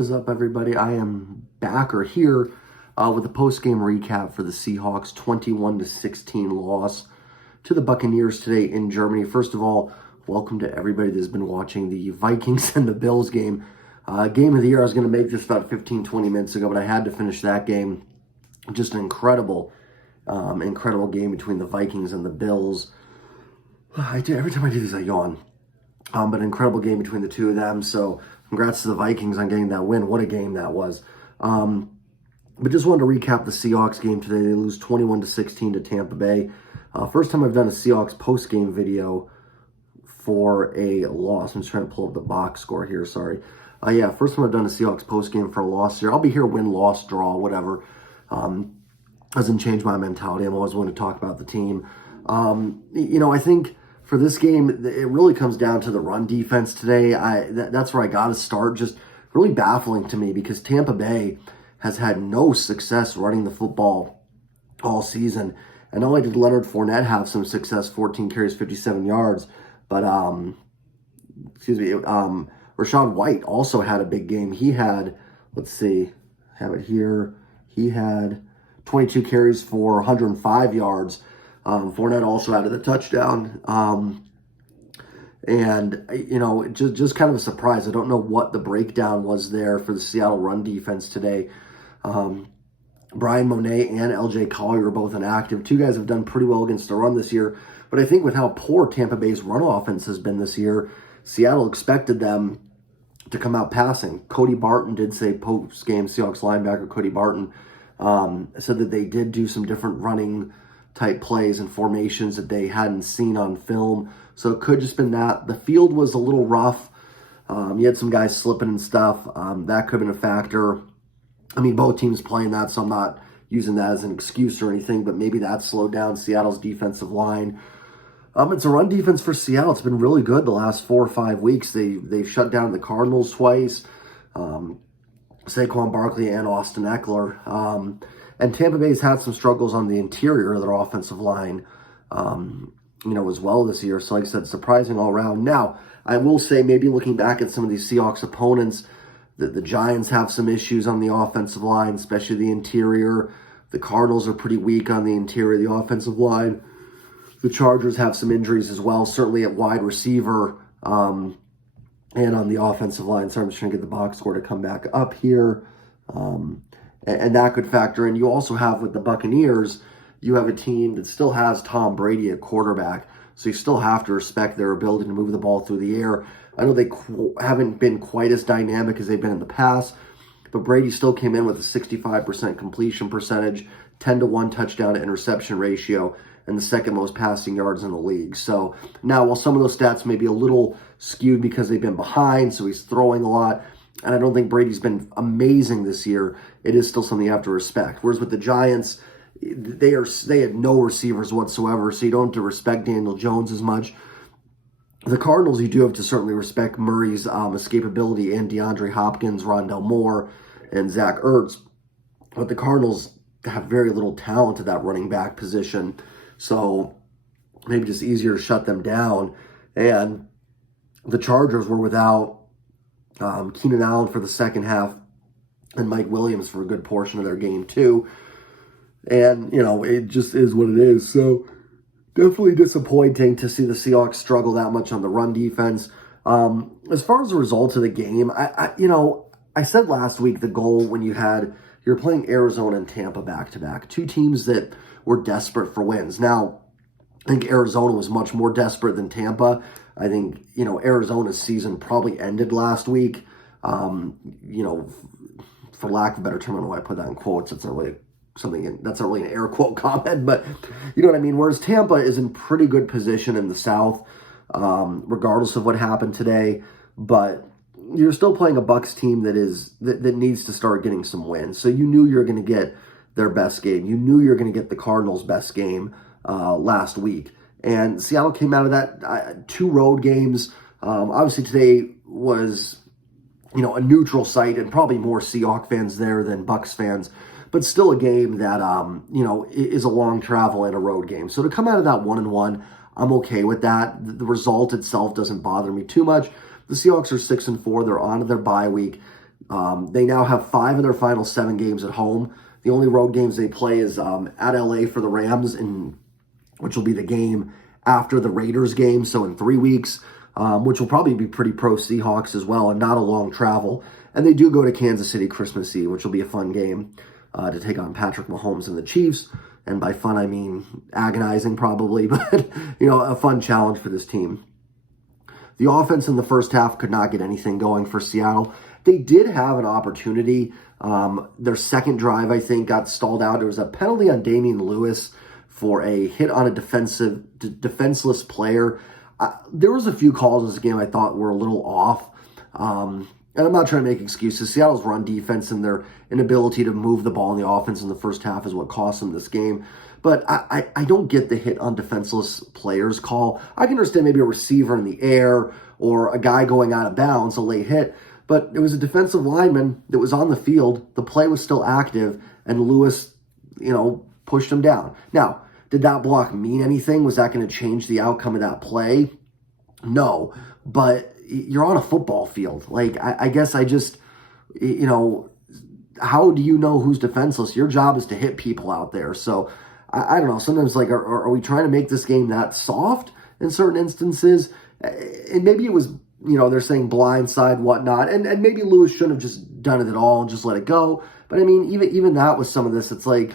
What is up, everybody? I am back or here with a post-game recap for the Seahawks 21-16 loss to the Buccaneers today in Germany. First of all, welcome to everybody that's been watching the Vikings and the Bills game. Game of the year, I was going to make this about 15-20 minutes ago, but I had to finish that game. Just an incredible game between the Vikings and the Bills. Every time I do this, I yawn. But an incredible game between the two of them. So congrats to the Vikings on getting that win. What a game that was. But just wanted to recap the Seahawks game today. They lose 21-16 to Tampa Bay. First time I've done a Seahawks post-game video for a loss. I'm just trying to pull up the box score here, sorry. First time I've done a Seahawks post-game for a loss here. I'll be here win, loss, draw, whatever. Doesn't change my mentality. I'm always willing to talk about the team. I think for this game, it really comes down to the run defense today. That's where I got to start. Just really baffling to me because Tampa Bay has had no success running the football all season. And not only did Leonard Fournette have some success, 14 carries, 57 yards, but Rachaad White also had a big game. He had, have it here. He had 22 carries for 105 yards. Fournette also added a touchdown. Just kind of a surprise. I don't know what the breakdown was there for the Seattle run defense today. Brian Monet and LJ Collier are both inactive. Two guys have done pretty well against the run this year. But I think with how poor Tampa Bay's run offense has been this year, Seattle expected them to come out passing. Cody Barton did say post-game, Seahawks linebacker Cody Barton said that they did do some different running type plays and formations that they hadn't seen on film. So it could just been that. The field was a little rough. You had some guys slipping and stuff. That could have been a factor. I mean, both teams playing that, so I'm not using that as an excuse or anything, but maybe that slowed down Seattle's defensive line. It's a run defense for Seattle. It's been really good the last 4 or 5 weeks. They've shut down the Cardinals twice, Saquon Barkley and Austin Eckler. And Tampa Bay's had some struggles on the interior of their offensive line, as well this year. So like I said, surprising all around. Now, I will say maybe looking back at some of these Seahawks opponents, that the Giants have some issues on the offensive line, especially the interior. The Cardinals are pretty weak on the interior of the offensive line. The Chargers have some injuries as well, certainly at wide receiver and on the offensive line. So I'm just trying to get the box score to come back up here. And that could factor in. You also have with the Buccaneers, you have a team that still has Tom Brady at quarterback. So you still have to respect their ability to move the ball through the air. I know they haven't been quite as dynamic as they've been in the past, but Brady still came in with a 65% completion percentage, 10-to-1 touchdown to interception ratio, and the second most passing yards in the league. So now, while some of those stats may be a little skewed because they've been behind, so he's throwing a lot, and I don't think Brady's been amazing this year, it is still something you have to respect. Whereas with the Giants, they had no receivers whatsoever, so you don't have to respect Daniel Jones as much. The Cardinals, you do have to certainly respect Murray's escapability and DeAndre Hopkins, Rondell Moore, and Zach Ertz. But the Cardinals have very little talent at that running back position, so maybe just easier to shut them down. And the Chargers were without Keenan Allen for the second half and Mike Williams for a good portion of their game too. And, it just is what it is. So definitely disappointing to see the Seahawks struggle that much on the run defense. As far as the results of the game, I said last week the goal when you're playing Arizona and Tampa back-to-back, two teams that were desperate for wins. Now, I think Arizona was much more desperate than Tampa. I think, Arizona's season probably ended last week. For lack of a better term, I don't know why I put that in quotes. It's not really that's not really an air quote comment, but you know what I mean? Whereas Tampa is in pretty good position in the South, regardless of what happened today. But you're still playing a Bucs team that needs to start getting some wins. So you knew you were going to get their best game. You knew you were going to get the Cardinals' best game last week. And Seattle came out of that 2 road games. Obviously today was, a neutral site and probably more Seahawks fans there than Bucs fans. But still a game that, is a long travel and a road game. So to come out of that 1-1, I'm okay with that. The result itself doesn't bother me too much. The Seahawks are 6-4. They're on to their bye week. They now have 5 of their final 7 games at home. The only road games they play is at LA for the Rams, which will be the game after the Raiders game, so in 3 weeks, which will probably be pretty pro Seahawks as well, and not a long travel. And they do go to Kansas City Christmas Eve, which will be a fun game to take on Patrick Mahomes and the Chiefs. And by fun, I mean agonizing probably, but, a fun challenge for this team. The offense in the first half could not get anything going for Seattle. They did have an opportunity. Their second drive, I think, got stalled out. There was a penalty on Damian Lewis for a hit on a defenseless player. There was a few calls in this game I thought were a little off. And I'm not trying to make excuses. Seattle's run defense and their inability to move the ball in the offense in the first half is what cost them this game. But I don't get the hit on defenseless players call. I can understand maybe a receiver in the air or a guy going out of bounds, a late hit. But it was a defensive lineman that was on the field. The play was still active, and Lewis, pushed him down. Now, did that block mean anything? Was that going to change the outcome of that play? No, but you're on a football field. I guess I just, how do you know who's defenseless? Your job is to hit people out there. So, I don't know. Sometimes, are we trying to make this game that soft in certain instances? And maybe it was, they're saying blindside, whatnot. And maybe Lewis shouldn't have just done it at all and just let it go. But, I mean, even that with some of this, it's like,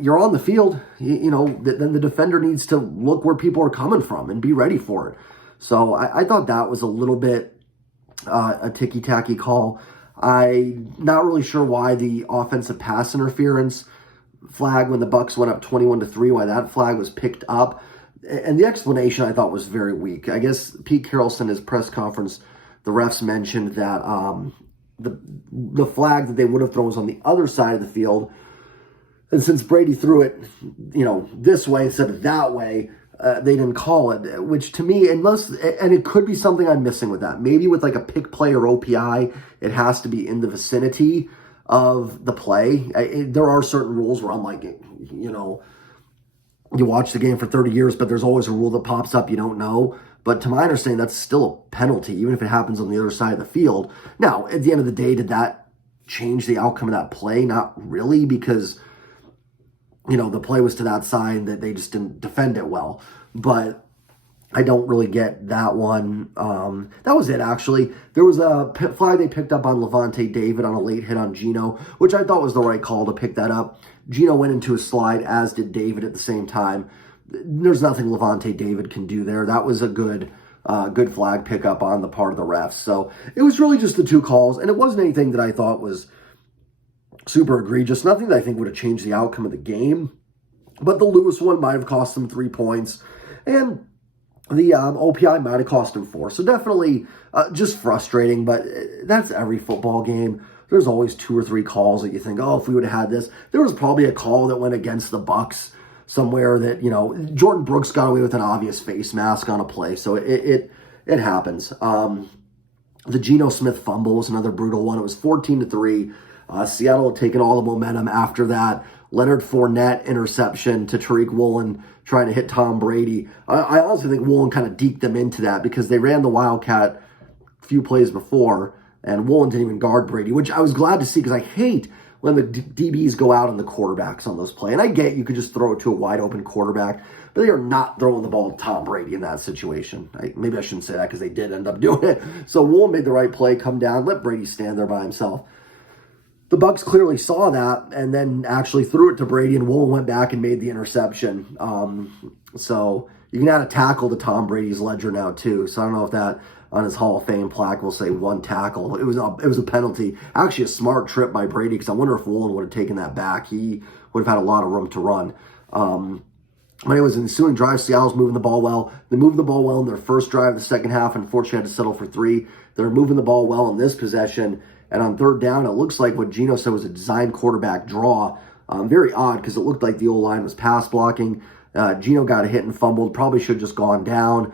you're on the field, then the defender needs to look where people are coming from and be ready for it. So I thought that was a little bit a ticky-tacky call. I'm not really sure why the offensive pass interference flag when the Bucs went up 21-3, why that flag was picked up. And the explanation I thought was very weak. I guess Pete Carroll's in his press conference, the refs mentioned that the flag that they would have thrown was on the other side of the field. And since Brady threw it, this way instead of that way, they didn't call it, which to me, and it could be something I'm missing with that. Maybe with a pick play or OPI, it has to be in the vicinity of the play. There are certain rules where I'm like, you watch the game for 30 years, but there's always a rule that pops up you don't know. But to my understanding, that's still a penalty, even if it happens on the other side of the field. Now, at the end of the day, did that change the outcome of that play? Not really, because the play was to that side that they just didn't defend it well. But I don't really get that one. That was it, actually. There was a flag they picked up on Levante David on a late hit on Geno, which I thought was the right call to pick that up. Geno went into a slide, as did David at the same time. There's nothing Levante David can do there. That was a good flag pickup on the part of the refs. So it was really just the two calls, and it wasn't anything that I thought was super egregious. Nothing that I think would have changed the outcome of the game. But the Lewis one might have cost them 3 points. And the OPI might have cost them 4. So definitely just frustrating. But that's every football game. There's always 2 or 3 calls that you think, if we would have had this. There was probably a call that went against the Bucs somewhere that, Jordan Brooks got away with an obvious face mask on a play. So it happens. The Geno Smith fumble was another brutal one. It was 14-3. Seattle had taken all the momentum after that. Leonard Fournette interception to Tariq Woolen trying to hit Tom Brady. I also think Woolen kind of deked them into that because they ran the Wildcat a few plays before, and Woolen didn't even guard Brady, which I was glad to see because I hate when the DBs go out on the quarterbacks on those plays. And I get you could just throw it to a wide-open quarterback, but they are not throwing the ball to Tom Brady in that situation. Maybe I shouldn't say that because they did end up doing it. So Woolen made the right play, come down, let Brady stand there by himself. The Bucs clearly saw that and then actually threw it to Brady, and Woolen went back and made the interception. So you can add a tackle to Tom Brady's ledger now too. So I don't know if that on his Hall of Fame plaque will say 1 tackle. It was a penalty. Actually, a smart trip by Brady because I wonder if Woolen would have taken that back. He would have had a lot of room to run. But anyways, in the ensuing drive, Seattle's moving the ball well. They moved the ball well in their first drive of the second half. Unfortunately, had to settle for 3. They're moving the ball well in this possession. And on third down, it looks like what Geno said was a design quarterback draw. Very odd because it looked like the O-line was pass blocking. Geno got a hit and fumbled. Probably should have just gone down.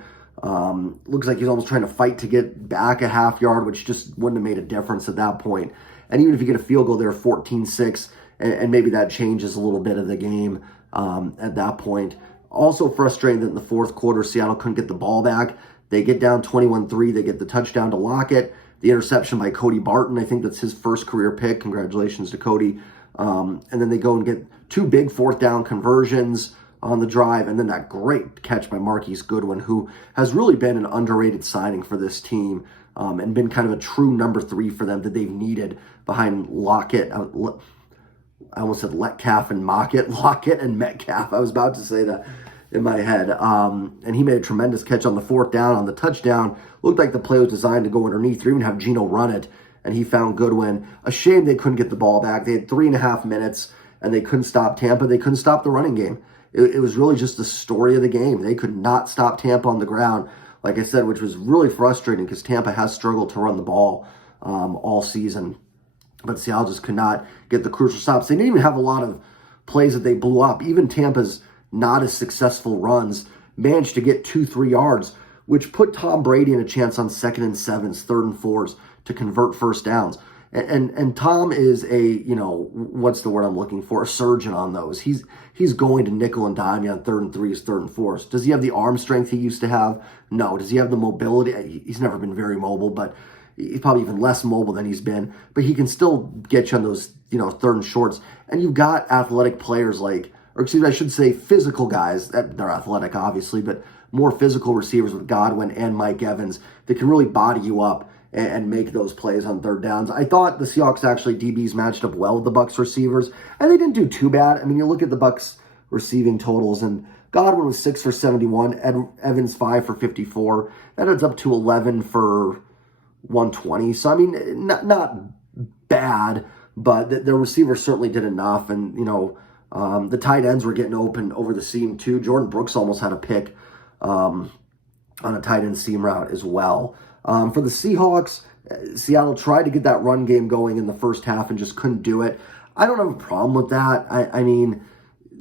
Looks like he's almost trying to fight to get back a half yard, which just wouldn't have made a difference at that point. And even if you get a field goal there, 14-6, and maybe that changes a little bit of the game at that point. Also frustrating that in the fourth quarter, Seattle couldn't get the ball back. They get down 21-3. They get the touchdown to Lockett. the interception by Cody Barton. I think that's his first career pick. Congratulations to Cody. And then they go and get 2 big 4th down conversions on the drive, and then that great catch by Marquise Goodwin, who has really been an underrated signing for this team, and been kind of a true number 3 for them that they've needed behind Lockett. I almost said Metcalf and Lockett and Metcalf. I was about to say that in my head. And he made a tremendous catch on the 4th down. On the touchdown, looked like the play was designed to go underneath or even have Geno run it, and he found Goodwin. A shame they couldn't get the ball back. They had 3.5 minutes, and they couldn't stop Tampa. They couldn't stop the running game. It was really just the story of the game. They could not stop Tampa on the ground, like I said, which was really frustrating because Tampa has struggled to run the ball all season. But Seattle just could not get the crucial stops. They didn't even have a lot of plays that they blew up. Even Tampa's not as successful runs managed to get 2-3 yards, which put Tom Brady in a chance on 2nd and 7s, 3rd and 4s to convert first downs. And Tom is a, what's the word I'm looking for? A surgeon on those. He's going to nickel and dime you on 3rd and 3s, 3rd and 4s. Does he have the arm strength he used to have? No. Does he have the mobility? He's never been very mobile, but he's probably even less mobile than he's been. But he can still get you on those, 3rd and shorts. And you've got athletic players I should say physical guys. They're athletic, obviously, but more physical receivers with Godwin and Mike Evans that can really body you up and make those plays on 3rd downs. I thought the Seahawks DBs matched up well with the Bucs receivers, and they didn't do too bad. I mean, you look at the Bucs receiving totals, and Godwin was 6 for 71, Evans 5 for 54. That adds up to 11 for 120. So, I mean, not bad, but the receivers certainly did enough. And, the tight ends were getting open over the seam too. Jordan Brooks almost had a pick on a tight end seam route as well. For the Seahawks, Seattle tried to get that run game going in the first half and just couldn't do it. I don't have a problem with that. I mean,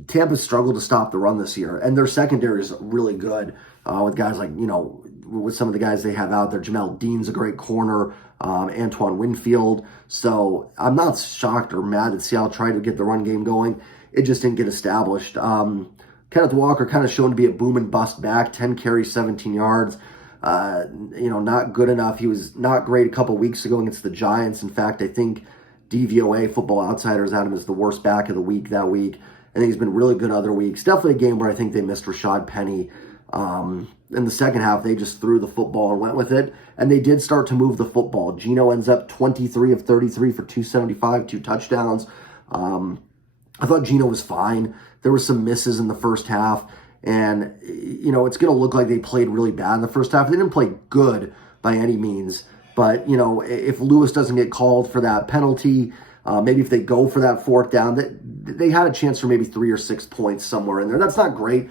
Tampa struggled to stop the run this year, and their secondary is really good with guys like, with some of the guys they have out there. Jamel Dean's a great corner, Antoine Winfield. So I'm not shocked or mad that Seattle tried to get the run game going. It just didn't get established. Kenneth Walker kind of shown to be a boom and bust back, 10 carries, 17 yards. Not good enough. He was not great a couple weeks ago against the Giants. In fact, I think DVOA, Football Outsiders, had him as the worst back of the week that week. I think he's been really good other weeks. Definitely a game where I think they missed Rashad Penny. In the second half, they just threw the football and went with it. And they did start to move the football. Geno ends up 23 of 33 for 275, 2 touchdowns. I thought Geno was fine. There were some misses in the first half. And, it's going to look like they played really bad in the first half. They didn't play good by any means. But, if Lewis doesn't get called for that penalty, maybe if they go for that 4th down, they had a chance for maybe 3 or 6 points somewhere in there. That's not great.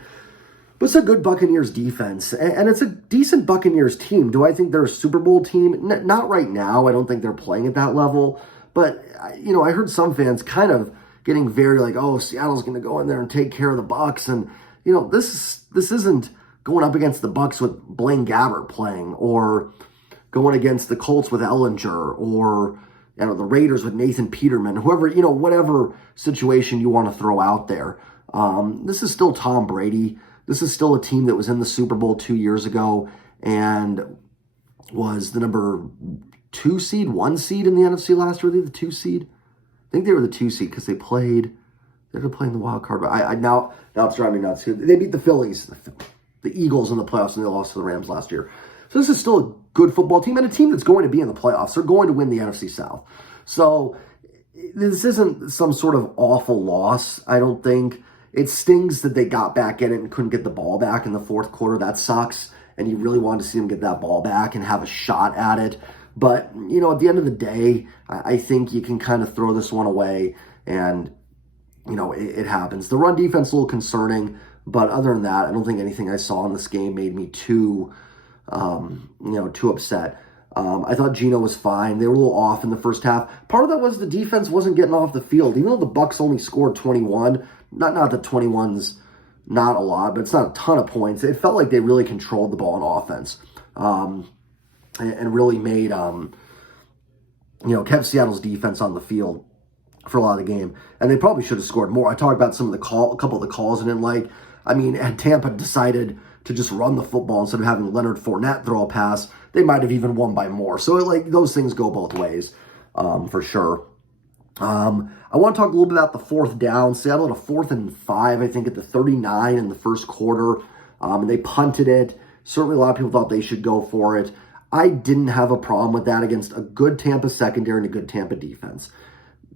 But it's a good Buccaneers defense. And it's a decent Buccaneers team. Do I think they're a Super Bowl team? Not right now. I don't think they're playing at that level. But, I heard some fans kind of getting very Seattle's going to go in there and take care of the Bucs. And, this isn't going up against the Bucs with Blaine Gabbert playing, or going against the Colts with Ellinger, or the Raiders with Nathan Peterman, whoever, whatever situation you want to throw out there. This is still Tom Brady. This is still a team that was in the Super Bowl 2 years ago and was the number 1 seed in the NFC last year. Were they the 2 seed? I think they were the 2 seed because they played. They're playing the wild card. But now it's driving me nuts. They beat the Phillies, the Eagles in the playoffs, and they lost to the Rams last year. So this is still a good football team and a team that's going to be in the playoffs. They're going to win the NFC South. So this isn't some sort of awful loss, I don't think. It stings that they got back in it and couldn't get the ball back in the 4th quarter. That sucks. And you really wanted to see them get that ball back and have a shot at it. But, at the end of the day, I think you can kind of throw this one away. And, it happens. The run defense is a little concerning. But other than that, I don't think anything I saw in this game made me too upset. I thought Geno was fine. They were a little off in the first half. Part of that was the defense wasn't getting off the field. Even though the Bucs only scored 21, not that 21's not a lot, but it's not a ton of points. It felt like they really controlled the ball on offense, and really made kept Seattle's defense on the field for a lot of the game. And they probably should have scored more. I talked about a couple of the calls I didn't like. I mean, had Tampa decided to just run the football instead of having Leonard Fournette throw a pass, they might have even won by more. So those things go both ways, for sure. I want to talk a little bit about the fourth down. Seattle had a 4th and 5, I think, at the 39 in the first quarter, and they punted it. Certainly a lot of people thought they should go for it. I didn't have a problem with that against a good Tampa secondary and a good Tampa defense.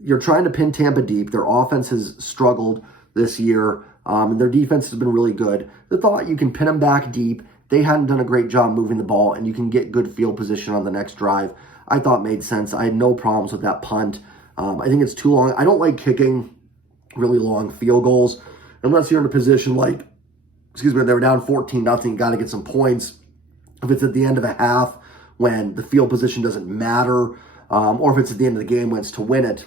You're trying to pin Tampa deep. Their offense has struggled this year. Their defense has been really good. The thought you can pin them back deep. They hadn't done a great job moving the ball, and you can get good field position on the next drive. I thought made sense. I had no problems with that punt. I think it's too long. I don't like kicking really long field goals unless you're in a position like, they were down 14-0, got to get some points. If it's at the end of a half when the field position doesn't matter, or if it's at the end of the game when it's to win it.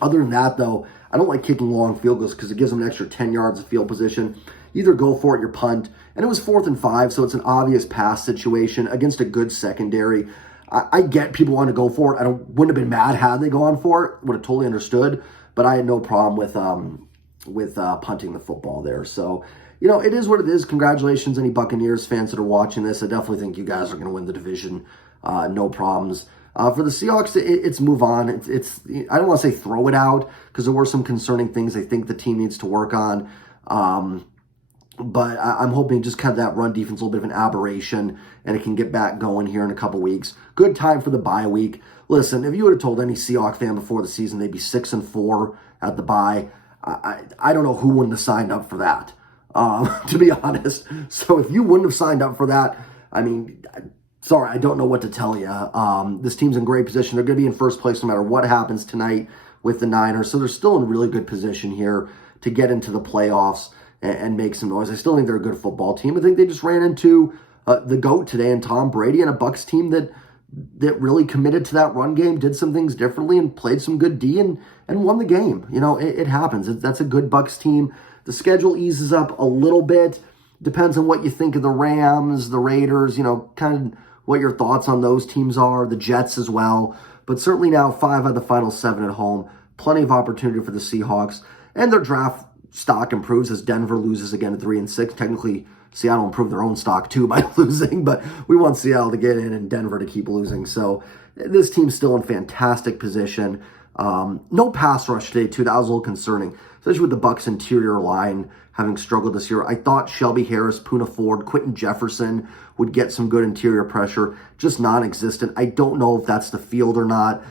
Other than that, though, I don't like kicking long field goals because it gives them an extra 10 yards of field position. Either go for it, your punt. And it was 4th and 5, so it's an obvious pass situation against a good secondary. I get people want to go for it. Wouldn't have been mad had they gone for it. Would have totally understood. But I had no problem with punting the football there. So, it is what it is. Congratulations, any Buccaneers fans that are watching this. I definitely think you guys are going to win the division. No problems. For the Seahawks, it's move on. It's I don't want to say throw it out because there were some concerning things I think the team needs to work on. But I'm hoping just kind of that run defense, a little bit of an aberration, and it can get back going here in a couple weeks. Good time for the bye week. Listen, if you would have told any Seahawks fan before the season they'd be 6-4 at the bye, I don't know who wouldn't have signed up for that, to be honest. So if you wouldn't have signed up for that, sorry, I don't know what to tell you. This team's in great position. They're going to be in first place no matter what happens tonight with the Niners. So they're still in really good position here to get into the playoffs and make some noise. I still think they're a good football team. I think they just ran into the GOAT today and Tom Brady and a Bucs team that really committed to that run game, did some things differently, and played some good D and won the game. It happens. That's a good Bucs team. The schedule eases up a little bit. Depends on what you think of the Rams, the Raiders, kind of what your thoughts on those teams are, the Jets as well. But certainly now 5 out of the final 7 at home. Plenty of opportunity for the Seahawks. And their draft stock improves as Denver loses again at 3-6. Technically, Seattle improved their own stock too by losing, but we want Seattle to get in and Denver to keep losing. So this team's still in fantastic position. No pass rush today too. That was a little concerning, especially with the Bucs interior line having struggled this year. I thought Shelby Harris, Poona Ford, Quentin Jefferson would get some good interior pressure. Just non-existent. I don't know if that's the field or not.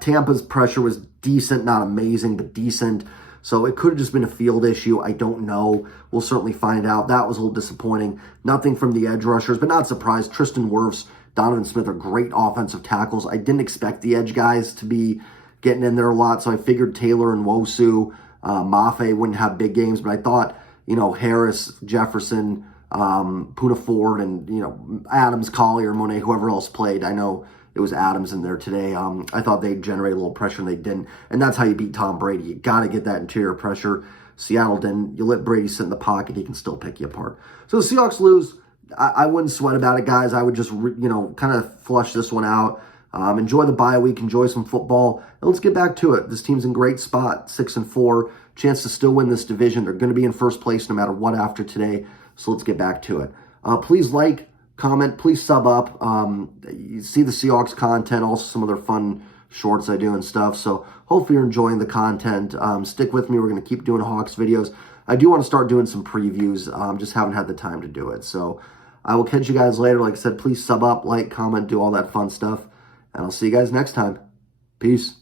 Tampa's pressure was decent, not amazing, but decent. So it could have just been a field issue. I don't know. We'll certainly find out. That was a little disappointing. Nothing from the edge rushers, but not surprised. Tristan Wirfs, Donovan Smith are great offensive tackles. I didn't expect the edge guys to be getting in there a lot, so I figured Taylor and Wosu, Mafe wouldn't have big games, but I thought, Harris, Jefferson, Poona Ford, and, Adams, Collier, Monet, whoever else played. I know it was Adams in there today. I thought they'd generate a little pressure, and they didn't. And that's how you beat Tom Brady. You got to get that interior pressure. Seattle didn't. You let Brady sit in the pocket, he can still pick you apart. So the Seahawks lose. I wouldn't sweat about it, guys. I would just, kind of flush this one out. Enjoy the bye week. Enjoy some football. And let's get back to it. This team's in great spot, 6-4. Chance to still win this division. They're going to be in first place no matter what after today. So let's get back to it. Please like, comment, please sub up. You see the Seahawks content, also some other fun shorts I do and stuff. So hopefully you're enjoying the content. Stick with me. We're going to keep doing Hawks videos. I do want to start doing some previews. Just haven't had the time to do it. So I will catch you guys later. Like I said, please sub up, like, comment, do all that fun stuff. And I'll see you guys next time. Peace.